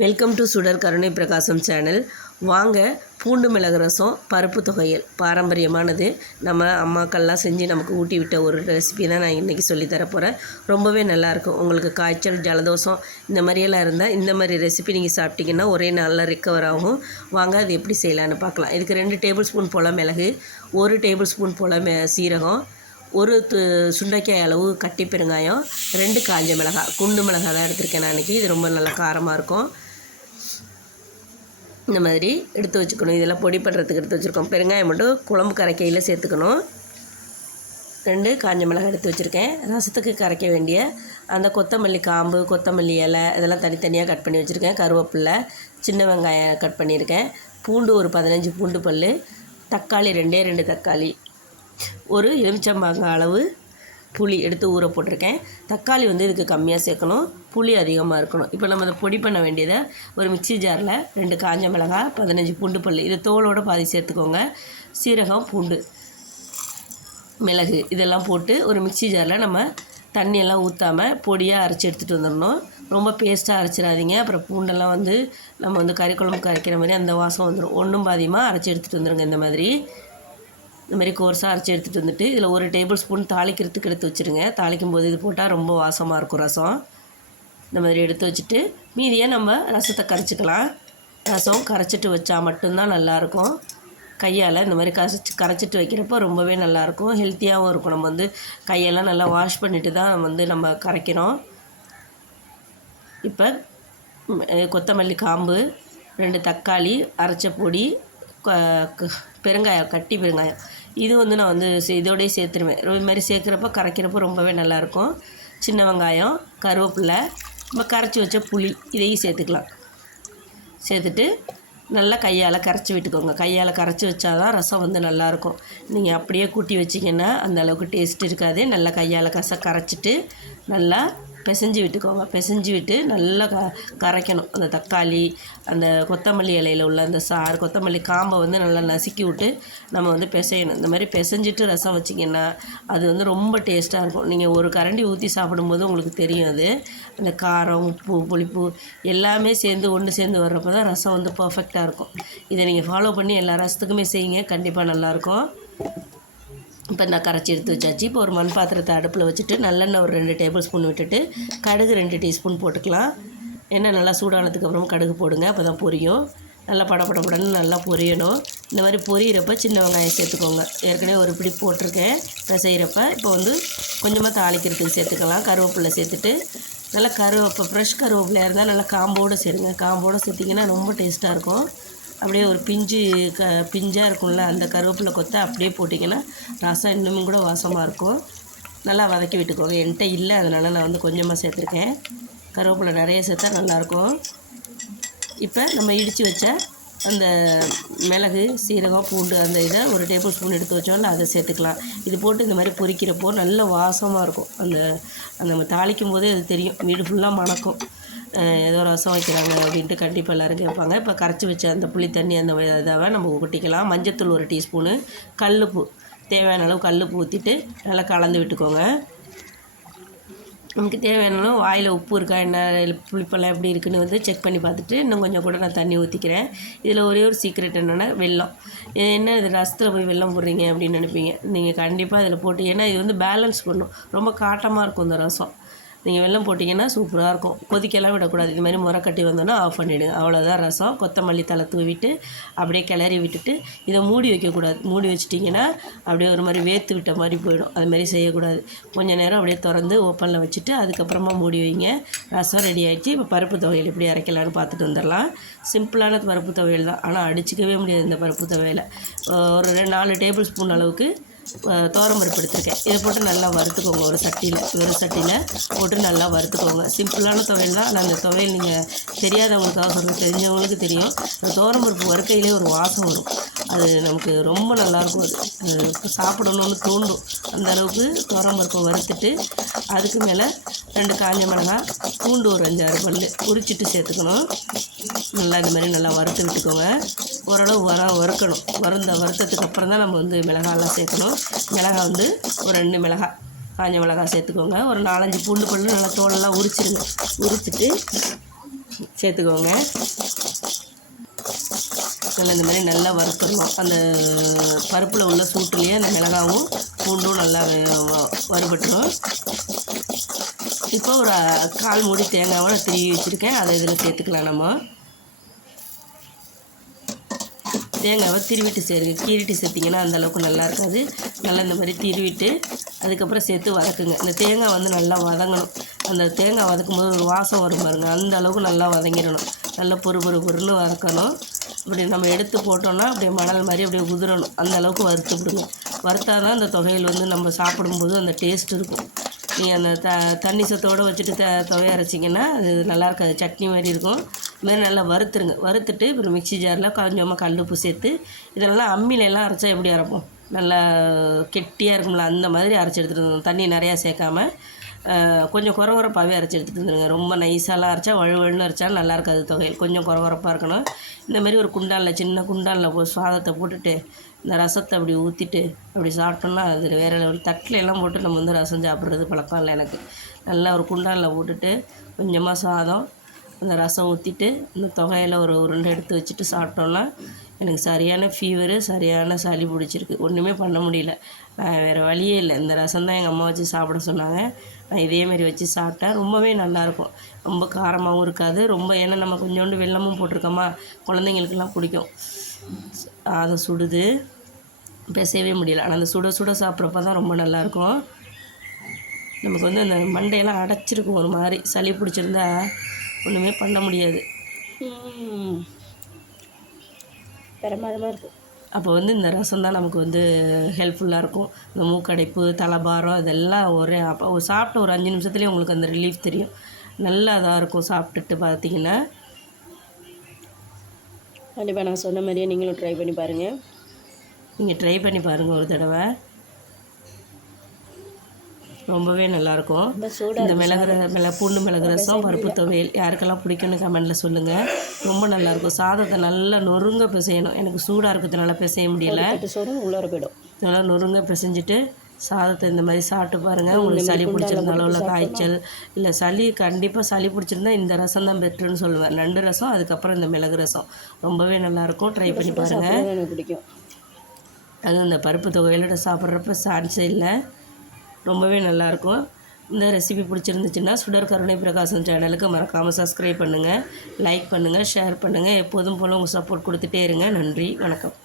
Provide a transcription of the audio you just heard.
Welcome to சுடர் கருணை பிரகாசம் சேனல் வாங்க பூண்டு மிளகு ரசம் பருப்பு தொகையல். பாரம்பரியமானது. நம்ம அம்மாக்கள்லாம் செஞ்சு நமக்கு ஊட்டி விட்ட ஒரு ரெசிபி தான் நான் இன்றைக்கி சொல்லித்தர போகிறேன் ரொம்பவே நல்லாயிருக்கும் உங்களுக்கு காய்ச்சல் ஜலதோஷம் இந்த மாதிரியெல்லாம் இருந்தால் இந்த மாதிரி ரெசிபி நீங்கள் சாப்பிட்டீங்கன்னா ஒரே நாளில் ரிக்கவர் ஆகும். வாங்க அது எப்படி செய்யலான்னு பார்க்கலாம். இதுக்கு ரெண்டு டேபிள் ஸ்பூன் போல் மிளகு ஒரு டேபிள் ஸ்பூன் போல் மே சீரகம் ஒரு து சுண்டைக்காய் அளவு கட்டி பெருங்காயம் ரெண்டு காஞ்ச மிளகாய் குண்டு மிளகாய் தான் எடுத்திருக்கேன் நான் அன்றைக்கி இது ரொம்ப நல்லா காரமாக இருக்கும். இந்த மாதிரி எடுத்து வச்சுக்கணும். இதெல்லாம் பொடி பண்ணுறதுக்கு எடுத்து வச்சுருக்கோம். பெருங்காயம் மட்டும் குழம்பு கரைக்கையில் சேர்த்துக்கணும். ரெண்டு காஞ்ச மிளகாய் எடுத்து வச்சுருக்கேன். ரசத்துக்கு கரைக்க வேண்டிய அந்த கொத்தமல்லி காம்பு கொத்தமல்லி இலை இதெல்லாம் தனித்தனியாக கட் பண்ணி வச்சுருக்கேன். கருவேப்பில்லை சின்ன வெங்காயம் கட் பண்ணியிருக்கேன். பூண்டு ஒரு பதினஞ்சு பூண்டு பல் தக்காளி ரெண்டே ரெண்டு தக்காளி. ஒரு எலுமிச்சம்பாங்க அளவு புளி எடுத்து ஊற போட்டிருக்கேன். தக்காளி வந்து இதுக்கு கம்மியாக சேர்க்கணும். புளி அதிகமாக இருக்கணும். இப்போ நம்ம அதை பொடி பண்ண வேண்டியதை ஒரு மிக்ஸி ஜாரில் ரெண்டு காஞ்ச மிளகாய் பதினஞ்சு பூண்டு பல்லு இதை தோலோடு பாதி சேர்த்துக்கோங்க. சீரகம் பூண்டு மிளகு இதெல்லாம் போட்டு ஒரு மிக்ஸி ஜாரில் நம்ம தண்ணியெல்லாம் ஊற்றாமல் பொடியாக அரைச்சி எடுத்துகிட்டு வந்துடணும். ரொம்ப பேஸ்ட்டாக அரைச்சிடாதீங்க. அப்புறம் பூண்டெல்லாம் வந்து நம்ம வந்து கறி குழம்பு கரைக்கிற மாதிரி அந்த வாசம் வந்துடும் ஒன்றும் பாதியமாக அரைச்சி எடுத்துகிட்டு வந்துடுங்க இந்த மாதிரி. இந்த மாதிரி கோர்ஸாக அரைச்சி எடுத்துகிட்டு வந்துட்டு இதில் ஒரு டேபிள் ஸ்பூன் தாளிக்கிறதுக்கு எடுத்து வச்சுருங்க. தாளிக்கும் போது இது போட்டால் ரொம்ப வாசமாக இருக்கும் ரசம். இந்த மாதிரி எடுத்து வச்சுட்டு மீதியை நம்ம ரசத்தை கரைச்சிக்கலாம். ரசம் கரைச்சிட்டு வச்சா மட்டும்தான் நல்லாயிருக்கும் கையால் இந்த மாதிரி கரைச்சி கரைச்சிட்டு வைக்கிறப்போ ரொம்பவே நல்லாயிருக்கும் ஹெல்த்தியாகவும் இருக்கும். நம்ம வந்து கையெல்லாம் நல்லா வாஷ் பண்ணிவிட்டு தான் வந்து நம்ம கரைக்கிறோம். இப்போ கொத்தமல்லி காம்பு ரெண்டு தக்காளி அரைச்ச பொடி பெருங்காயம் கட்டி பெருங்காயம். இது வந்து நான் வந்து இதோடய சேர்த்துருவேன். இது மாதிரி சேர்க்குறப்ப கரைக்கிறப்போ ரொம்பவே நல்லாயிருக்கும். சின்ன வெங்காயம் கருவேப்பிலை நம்ம கரைச்சி வச்ச புளி இதையும் சேர்த்துக்கலாம். சேர்த்துட்டு நல்லா கையால் கரைச்சி விட்டுக்கோங்க. கையால் கரைச்சி வச்சாதான் ரசம் வந்து நல்லாயிருக்கும். நீங்கள் அப்படியே கூட்டி வச்சிங்கன்னா அந்த அளவுக்கு டேஸ்ட் இருக்காது. நல்லா கையால் கச கரைச்சிட்டு நல்லா பிசைஞ்சு விட்டுக்கோங்க. பிசைஞ்சு விட்டு நல்லா க கரைக்கணும். அந்த தக்காளி அந்த கொத்தமல்லி இலையில் உள்ள அந்த சாறு கொத்தமல்லி காம்பை வந்து நல்லா நசுக்கி விட்டு நம்ம வந்து பிசையணும். இந்த மாதிரி பிசைஞ்சிட்டு ரசம் வச்சிங்கன்னா அது வந்து ரொம்ப டேஸ்ட்டாக இருக்கும். நீங்கள் ஒரு கரண்டி ஊற்றி சாப்பிடும்போது உங்களுக்கு தெரியும் அது. அந்த காரம் உப்பு புளிப்பு எல்லாமே சேர்ந்து ஒன்று சேர்ந்து வர்றப்போ தான் ரசம் வந்து பர்ஃபெக்டாக இருக்கும். இதை நீங்கள் ஃபாலோ பண்ணி எல்லா ரசத்துக்குமே செய்யுங்க. கண்டிப்பாக நல்லாயிருக்கும் இப்போ நான் கரைச்சி எடுத்து வச்சாச்சு. இப்போ ஒரு மண் பாத்திரத்தை அடுப்பில் வச்சுட்டு நல்லெண்ணெய் ஒரு ரெண்டு டேபிள் ஸ்பூன் விட்டுட்டு கடுகு ரெண்டு டீஸ்பூன் போட்டுக்கலாம். எண்ணெய் நல்லா சூடானதுக்கப்புறம் கடுகு போடுங்க அப்போ தான் பொரியும். நல்லா படப்படப்படன்னு நல்லா பொரியணும். இந்த மாதிரி பொரியிறப்ப சின்ன வெங்காயம் சேர்த்துக்கோங்க. ஏற்கனவே ஒரு பிடி போட்டிருக்கேன். பிசைகிறப்ப இப்போ வந்து கொஞ்சமாக தாளிக்கிறதுக்கு சேர்த்துக்கலாம். கருவேப்பிலை சேர்த்துட்டு நல்லா கருவேப்பை ஃப்ரெஷ் கருவேப்பிலையாக இருந்தால் நல்லா காம்போடு சேருங்க. காம்போடு சேர்த்திங்கன்னா ரொம்ப டேஸ்ட்டாக இருக்கும். அப்படியே ஒரு பிஞ்சு க பிஞ்சாக இருக்கும்ல அந்த கருவேப்பிலை கொத்தை அப்படியே போட்டிங்கன்னா ரசம் இன்னமும் கூட வாசமாக இருக்கும். நல்லா வதக்கி விட்டுக்கோங்க. என்கிட்ட இல்லை அதனால் நான் வந்து கொஞ்சமாக சேர்த்துருக்கேன். கருவேப்பிலை நிறைய சேர்த்தா நல்லாயிருக்கும். இப்போ நம்ம இடித்து வச்ச அந்த மிளகு சீரகம் பூண்டு அந்த இதை ஒரு டேபிள் ஸ்பூன் எடுத்து வச்சோம்ல அதை சேர்த்துக்கலாம். இது போட்டு இந்த மாதிரி பொரிக்கிறப்போ நல்ல வாசமாக இருக்கும். அந்த அந்த நம்ம தாளிக்கும் போதே அது தெரியும். வீடு ஃபுல்லாக மணக்கும். ஏதோ ரசம் வைக்கிறாங்க அப்படின்ட்டு கண்டிப்பாக எல்லோரும் கேட்பாங்க. இப்போ கரைச்சி வச்ச அந்த புளி தண்ணி அந்த இதாவை நம்ம கொட்டிக்கலாம். மஞ்சத்தூள் ஒரு டீஸ்பூனு. கல்லுப்பு. தேவையான அளவு கல்லுப்பு ஊற்றிட்டு நல்லா கலந்து விட்டுக்கோங்க. நமக்கு தேவையான அளவு வாயில் உப்பு இருக்கா என்ன புளிப்பெல்லாம் எப்படி இருக்குன்னு வந்து செக் பண்ணி பார்த்துட்டு இன்னும் கொஞ்சம் கூட நான் தண்ணி ஊற்றிக்கிறேன் இதில் ஒரே ஒரு சீக்ரெட் என்னென்னா வெல்லம். என்ன இது ரசத்தில் போய் வெல்லம் போடுறீங்க அப்படின்னு நினைப்பீங்க. நீங்கள் கண்டிப்பாக இதில் போட்டு ஏன்னா இது வந்து பேலன்ஸ் பண்ணும். ரொம்ப காட்டமாக இருக்கும் இந்த ரசம். நீங்கள் வெள்ளம் போட்டிங்கன்னா சூப்பராக இருக்கும். கொதிக்கலாம் விடக்கூடாது. இது மாதிரி முறை கட்டி வந்தோன்னா ஆஃப் பண்ணிவிடுங்க அவ்வளோதான் ரசம். கொத்தமல்லி தலை தூவிட்டு அப்படியே கிளறி விட்டுட்டு இதை மூடி வைக்கக்கூடாது. மூடி வச்சிட்டிங்கன்னா அப்படியே ஒரு மாதிரி வேர்த்து விட்ட மாதிரி போயிடும். அது மாதிரி செய்யக்கூடாது. கொஞ்ச நேரம் அப்படியே திறந்து ஓப்பனில் வச்சுட்டு அதுக்கப்புறமா மூடி வைங்க. ரசம் ரெடி ஆகிடுச்சு இப்போ பருப்பு துவையல் எப்படி அரைக்கலான்னு பார்த்துட்டு வந்துடலாம். சிம்பிளான பருப்பு துவையல் தான். ஆனால் அடிச்சிக்கவே முடியாது இந்த பருப்பு துவையலை. ஒரு ரெண்டு நாலு டேபிள் ஸ்பூன் அளவுக்கு தோரம் பருப்பு எடுத்திருக்கேன். இதை போட்டு நல்லா வறுத்துக்கோங்க ஒரு சட்டியில் வெறும் சட்டியில் போட்டு நல்லா வறுத்துக்கோங்க. சிம்பிளான துவையல் தான். நான் அந்த துவையல் நீங்கள் தெரியாதவங்களுக்காக சொல்ல தெரிஞ்சவங்களுக்கு தெரியும். அந்த தோரம் பருப்பு வறுக்கையிலே ஒரு வாசம் வரும். அது நமக்கு ரொம்ப நல்லாயிருக்கும் அது. சாப்பிடணும்னு தூண்டும் அந்த அளவுக்கு தோரம் பருப்பை வறுத்துட்டு அதுக்கு மேலே ரெண்டு காஞ்ச மிளகாய் பூண்டு ஒரு அஞ்சாறு பல் உரிச்சிட்டு சேர்த்துக்கணும். நல்லா இந்த மாதிரி நல்லா வறுத்து விட்டுக்கோங்க. ஓரளவு வர வறுக்கணும். வறுந்த வறுத்ததுக்கு அப்புறம் தான் நம்ம வந்து மிளகாலாம் சேர்க்கணும். மிளகாய் வந்து ஒரு ரெண்டு மிளகாய் காஞ்ச மிளகாய் சேர்த்துக்கோங்க. ஒரு நாலஞ்சு பூண்டு பல்லு நல்லா தோலெல்லாம் உரிச்சிருங்க. உரிச்சிட்டு சேர்த்துக்கோங்க. நல்லா இந்த மாதிரி நல்லா வறுத்துடணும். அந்த பருப்பில் உள்ள சூட்டுலேயே அந்த மிளகாவும் பூண்டும் நல்லா வறுபட்டுரும். இப்போ ஒரு கால் மூடி தேங்காவை நான் திருவி வச்சுருக்கேன். அதை இதில் சேர்த்துக்கலாம் நம்ம. தேங்காவை திருவிட்டு சேருங்க. கீறிட்டு சேர்த்திங்கன்னா அந்த அளவுக்கு நல்லா இருக்காது. நல்லா இந்த மாதிரி திருவிட்டு அதுக்கப்புறம் சேர்த்து வதக்குங்க. இந்த தேங்காய் வந்து நல்லா வதங்கணும். அந்த தேங்காய் வதக்கும் போது ஒரு வாசம் வரும் பாருங்க. அந்த அளவுக்கு நல்லா வதங்கிடணும். நல்லா பொறு பொறு பொறுன்னு வதக்கணும். இப்படி நம்ம எடுத்து போட்டோம்னா அப்படியே மணல் மாதிரி அப்படியே உதிரணும். அந்த அளவுக்கு வறுத்து விடுங்க. வறுத்தா தான் அந்த தொகையில் வந்து நம்ம சாப்பிடும்போது அந்த டேஸ்ட் இருக்கும். நீங்கள் அந்த த தண்ணி சத்தோடு வச்சுட்டு த துவைய அரைச்சிங்கன்னா அது நல்லா இருக்காது. சட்னி மாதிரி இருக்கும். மாதிரி நல்லா வறுத்துருங்க. வறுத்துட்டு அப்புறம் மிக்ஸி ஜாரில் கொஞ்சமாக கல் உப்பு சேர்த்து இதெல்லாம் அம்மிலெல்லாம் அரைச்சா எப்படி அரைப்போம்? நல்லா கெட்டியாக இருக்கும்ல அந்த மாதிரி அரைச்சி எடுத்துகிட்டு வந்துடும் தண்ணி நிறையா சேர்க்காம கொஞ்சம் குறவரப்பாகவே அரைச்சி எடுத்துகிட்டு வந்துடுங்க ரொம்ப நைஸாலாம் அரைச்சா வழுவழுன்னு அரைச்சாலும் நல்லா இருக்காது தொகையில் கொஞ்சம் குறவரப்பாக இருக்கணும். இந்த மாதிரி ஒரு குண்டானில் சின்ன குண்டானில் போ சாதத்தை போட்டுட்டு இந்த ரசத்தை அப்படி ஊற்றிட்டு அப்படி சாப்பிட்டோம்னா அது வேறு ஒரு தட்டில் எல்லாம் போட்டு நம்ம வந்து ரசம் சாப்பிட்றது பழக்கம் இல்லை எனக்கு. நல்லா ஒரு குண்டானில் போட்டுட்டு கொஞ்சமாக சாதம் அந்த ரசம் ஊற்றிட்டு இந்த தொகையில் ஒரு உருண்டை எடுத்து வச்சுட்டு சாப்பிட்டோம்னா எனக்கு சரியான ஃபீவரு சரியான சளி பிடிச்சிருக்கு. ஒன்றுமே பண்ண முடியல. வேறு வழியே இல்லை. இந்த ரசம் தான் எங்கள் அம்மா வச்சு சாப்பிட சொன்னாங்க. நான் இதேமாரி வச்சு சாப்பிட்டேன் ரொம்பவே நல்லாயிருக்கும். ரொம்ப காரமாகவும் இருக்காது. ரொம்ப ஏன்னா நம்ம கொஞ்சோண்டு வெள்ளமும் போட்டிருக்கோமா? குழந்தைங்களுக்கெல்லாம் பிடிக்கும். அதை சுடுது. பேசவே முடியல. ஆனால் அந்த சுட சுட சாப்பிட்றப்ப தான் ரொம்ப நல்லாயிருக்கும். நமக்கு வந்து அந்த மண்டையெல்லாம் அடைச்சிருக்கும் ஒரு மாதிரி. சளி பிடிச்சிருந்தா ஒன்றுமே பண்ண முடியாது. பிரமாதமாக இருக்குது அப்போ வந்து இந்த ரசம் தான் நமக்கு வந்து ஹெல்ப்ஃபுல்லாக இருக்கும். இந்த மூக்கடைப்பு தலைபாரம் இதெல்லாம் ஒரே அப்போ ஒரு சாப்பிட்ட ஒரு அஞ்சு நிமிஷத்துலேயே உங்களுக்கு அந்த ரிலீஃப் தெரியும். நல்லா இதாக இருக்கும் சாப்பிட்டுட்டு பார்த்தீங்கன்னா கண்டிப்பாக நான் சொன்ன மாதிரியே நீங்களும் ட்ரை பண்ணி பாருங்கள் நீங்கள் ட்ரை பண்ணி பாருங்கள் ஒரு தடவை. ரொம்பவே நல்லாயிருக்கும். இந்த மிளகு மிள பூண்டு மிளகு ரசம் பருப்பு துவையல் யாருக்கெல்லாம் பிடிக்கும்னு கமெண்டில் சொல்லுங்கள் ரொம்ப நல்லாயிருக்கும். சாதத்தை நல்லா நொறுங்க பிசையணும். எனக்கு சூடாக இருக்கிறதுனால பிசைய முடியல. உள்ளார போயிடும். நல்லா நொறுங்க பிசைஞ்சிட்டு சாதத்தை இந்த மாதிரி சாப்பிட்டு பாருங்கள் உங்களுக்கு சளி பிடிச்சிருந்தாலும் இல்லை காய்ச்சல். இல்லை சளி கண்டிப்பாக சளி பிடிச்சிருந்தா இந்த ரசம் தான் பெட்டர்னு சொல்லுவேன். நண்டு ரசம் அதுக்கப்புறம் இந்த மிளகு ரசம். ரொம்பவே நல்லாயிருக்கும். ட்ரை பண்ணி பாருங்கள் பிடிக்கும். அதுவும் இந்த பருப்பு துவையலோட சாப்பிட்றப்ப சான்ஸே இல்லை. ரொம்பவே நல்லாயிருக்கும். இந்த ரெசிபி பிடிச்சிருந்துச்சுன்னா சுடர் கருணை பிரகாசம் சேனலுக்கு மறக்காமல் சப்ஸ்கிரைப் பண்ணுங்கள் லைக் பண்ணுங்கள் ஷேர் பண்ணுங்கள் எப்போதும் போல் உங்கள் சப்போர்ட் கொடுத்துட்டே இருங்க. நன்றி வணக்கம்.